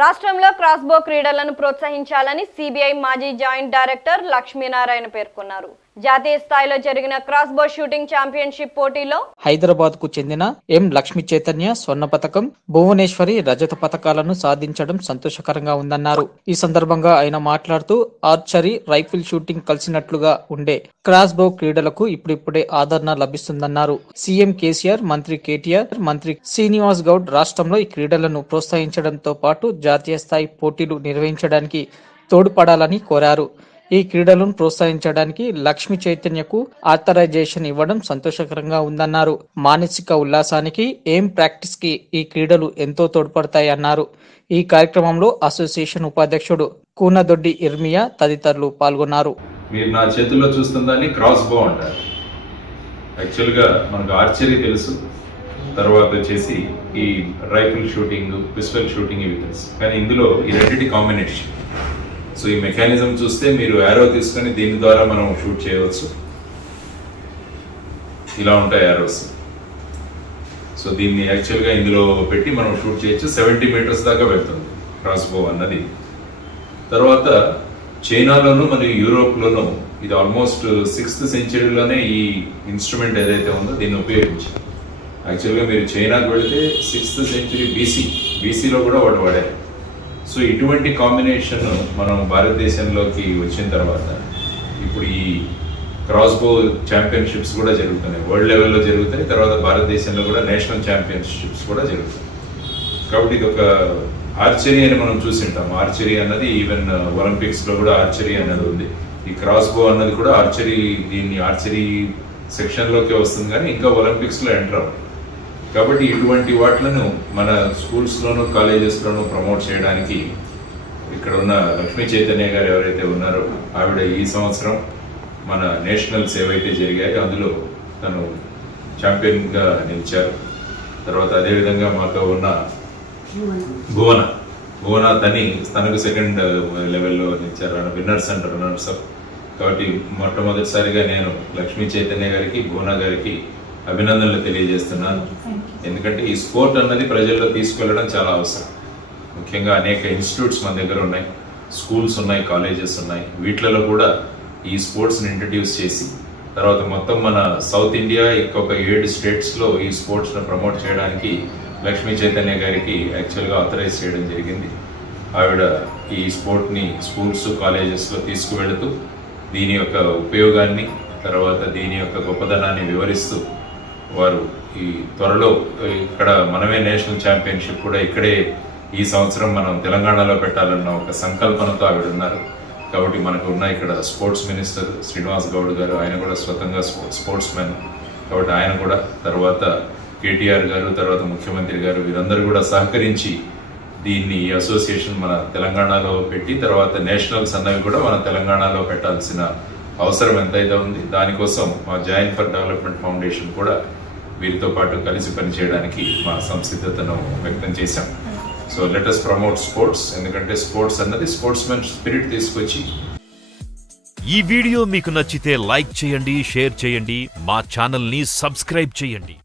రాష్ట్రంలో క్రాస్బో క్రీడలను ప్రోత్సహించాలని సిబిఐ మాజీ జాయింట్ డైరెక్టర్ లక్ష్మీనారాయణ పేర్కొన్నారు. జాతీయ స్థాయిలో జరిగిన క్రాస్బో షూటింగ్ ఛాంపియన్షిప్ పోటీలో హైదరాబాద్కు చెందిన ఎం లక్ష్మీ చైతన్య స్వర్ణ పథకం భువనేశ్వరి రజత పథకాలను సాధించడం సంతోషకరంగా ఉందన్నారు. ఈ సందర్భంగా ఆయన మాట్లాడుతూ ఆర్చరీ రైఫిల్ షూటింగ్ కలిసినట్లుగా ఉండే క్రాస్ బో క్రీడలకు ఇప్పుడిప్పుడే ఆదరణ లభిస్తుందన్నారు. సీఎం కేసీఆర్ మంత్రి కేటీఆర్ మంత్రి శ్రీనివాస్ గౌడ్ రాష్ట్రంలో ఈ క్రీడలను ప్రోత్సహించడంతో పాటు జాతీయ స్థాయి పోటీలు నిర్వహించడానికి తోడ్పడాలని కోరారు. ఈ క్రీడలను ప్రోత్సహించడానికి లక్ష్మీ చైతన్యకు ఆథరైజేషన్ ఇవ్వడం సంతోషకరంగా ఉందన్నారు. మానసిక ఉల్లాసానికి ఏం ప్రాక్టీస్కి ఈ క్రీడలు ఎంతో తోడ్పడతాయి అన్నారు ఈ కార్యక్రమంలో అసోసియేషన్ ఉపాధ్యక్షుడు కూనదొడ్డి ఇర్మియా తదితరులు పాల్గొన్నారు. మీరు నా చేతుల్లో చూస్తున్న దాన్ని క్రాస్ బో అంటారు యాక్చువల్గా మనకు ఆర్చరీ తెలుసు. తర్వాత వచ్చేసి ఈ రైఫిల్ షూటింగ్ పిస్టల్ షూటింగ్ ఇవి తెలుసు. కానీ ఇందులో ఈ రెండింటి కాంబినేషన్ సో ఈ మెకానిజం చూస్తే మీరు యారో తీసుకొని దీని ద్వారా మనం షూట్ చేయవచ్చు. ఇలా ఉంటాయి యారోస్ సో దీన్ని యాక్చువల్గా ఇందులో పెట్టి మనం షూట్ చేయొచ్చు. సెవెంటీ మీటర్స్ దాకా వెళ్తుంది క్రాస్ బో అన్నది. తర్వాత చైనాలోను మరియు యూరోప్లోను ఇది ఆల్మోస్ట్ సిక్స్త్ సెంచరీలోనే ఈ ఇన్స్ట్రుమెంట్ ఏదైతే ఉందో దీన్ని ఉపయోగించారు. యాక్చువల్గా మీరు చైనాకు వెళితే సిక్స్త్ సెంచరీ బీసీ బీసీలో కూడా వాడు వాడారు. సో ఇటువంటి కాంబినేషన్ మనం భారతదేశంలోకి వచ్చిన తర్వాత ఇప్పుడు ఈ క్రాస్ బో ఛాంపియన్షిప్స్ కూడా జరుగుతున్నాయి. వరల్డ్ లెవెల్లో జరుగుతాయి తర్వాత భారతదేశంలో కూడా నేషనల్ ఛాంపియన్షిప్స్ కూడా జరుగుతాయి. కాబట్టి ఇది ఒక ఆర్చరీ అని మనం చూసింటాం. ఆర్చరీ అన్నది ఈవెన్ ఒలింపిక్స్లో uh, కూడా ఆర్చరీ అన్నది ఉంది. ఈ క్రాస్ బో అన్నది కూడా ఆర్చరీ దీన్ని ఆర్చరీ సెక్షన్లోకి వస్తుంది కానీ ఇంకా ఒలింపిక్స్లో ఎంటర్ అవ్వాలి కాబట్టి ఇటువంటి వాటిలను మన స్కూల్స్లోనూ కాలేజెస్లోనూ ప్రమోట్ చేయడానికి ఇక్కడ ఉన్న లక్ష్మీ చైతన్య గారు ఎవరైతే ఉన్నారో ఆవిడ ఈ సంవత్సరం మన నేషనల్స్ ఏవైతే జరిగాయో. అందులో తను ఛాంపియన్గా నిలిచారు. తర్వాత అదేవిధంగా మాతో ఉన్న భువన. భువన తని తనకు సెకండ్ లెవెల్లో నిలిచారు. Winners and runners up. కాబట్టి మొట్టమొదటిసారిగా నేను లక్ష్మీ చైతన్య గారికి భువన గారికి అభినందనలు తెలియజేస్తున్నాను. ఎందుకంటే ఈ స్పోర్ట్ అన్నది ప్రజల్లో తీసుకెళ్ళడం చాలా అవసరం. ముఖ్యంగా అనేక ఇన్స్టిట్యూట్స్ మన దగ్గర ఉన్నాయి. స్కూల్స్ ఉన్నాయి కాలేజెస్ ఉన్నాయి. వీటిలలో కూడా ఈ స్పోర్ట్స్ని ఇంట్రడ్యూస్ చేసి తర్వాత మొత్తం మన సౌత్ ఇండియా ఇంకొక ఏడు స్టేట్స్లో ఈ స్పోర్ట్స్ను ప్రమోట్ చేయడానికి లక్ష్మీ చైతన్య గారికి యాక్చువల్గా ఆథరైజ్ చేయడం జరిగింది. ఆవిడ ఈ స్పోర్ట్ని స్కూల్స్ కాలేజెస్లో తీసుకువెళుతూ దీని యొక్క ఉపయోగాన్ని తర్వాత దీని యొక్క గొప్పదనాన్ని వివరిస్తూ వారు ఈ త్వరలో ఇక్కడ మనమే నేషనల్ ఛాంపియన్షిప్ కూడా ఇక్కడే ఈ సంవత్సరం మనం తెలంగాణలో పెట్టాలన్న ఒక సంకల్పనతో ఆవిడ ఉన్నారు. కాబట్టి మనకు ఉన్న ఇక్కడ స్పోర్ట్స్ మినిస్టర్ శ్రీనివాస్ గౌడ్ గారు ఆయన కూడా స్వతంగా స్పోర్ట్స్ మ్యాన్ కాబట్టి ఆయన కూడా తర్వాత కేటీఆర్ గారు తర్వాత ముఖ్యమంత్రి గారు వీరందరూ కూడా సహకరించి దీన్ని ఈ అసోసియేషన్ మన తెలంగాణలో పెట్టి తర్వాత నేషనల్స్ అన్నవి కూడా మన తెలంగాణలో పెట్టాల్సిన అవసరం ఎంతైతే ఉంది దానికోసం మా జాయింట్ ఫర్ డెవలప్మెంట్ ఫౌండేషన్ కూడా వీరితో పాటు కలిసి పనిచేయడానికి మా సంసిద్ధతను వ్యక్తం చేశాం. సో లెటస్ ప్రమోట్ స్పోర్ట్స్ ఎందుకంటే స్పోర్ట్స్ అన్నది స్పోర్ట్స్ మెన్ స్పిరిట్ తీసుకొచ్చి ఈ వీడియో మీకు నచ్చితే లైక్ చేయండి షేర్ చేయండి మా ఛానల్ని సబ్స్క్రైబ్ చేయండి.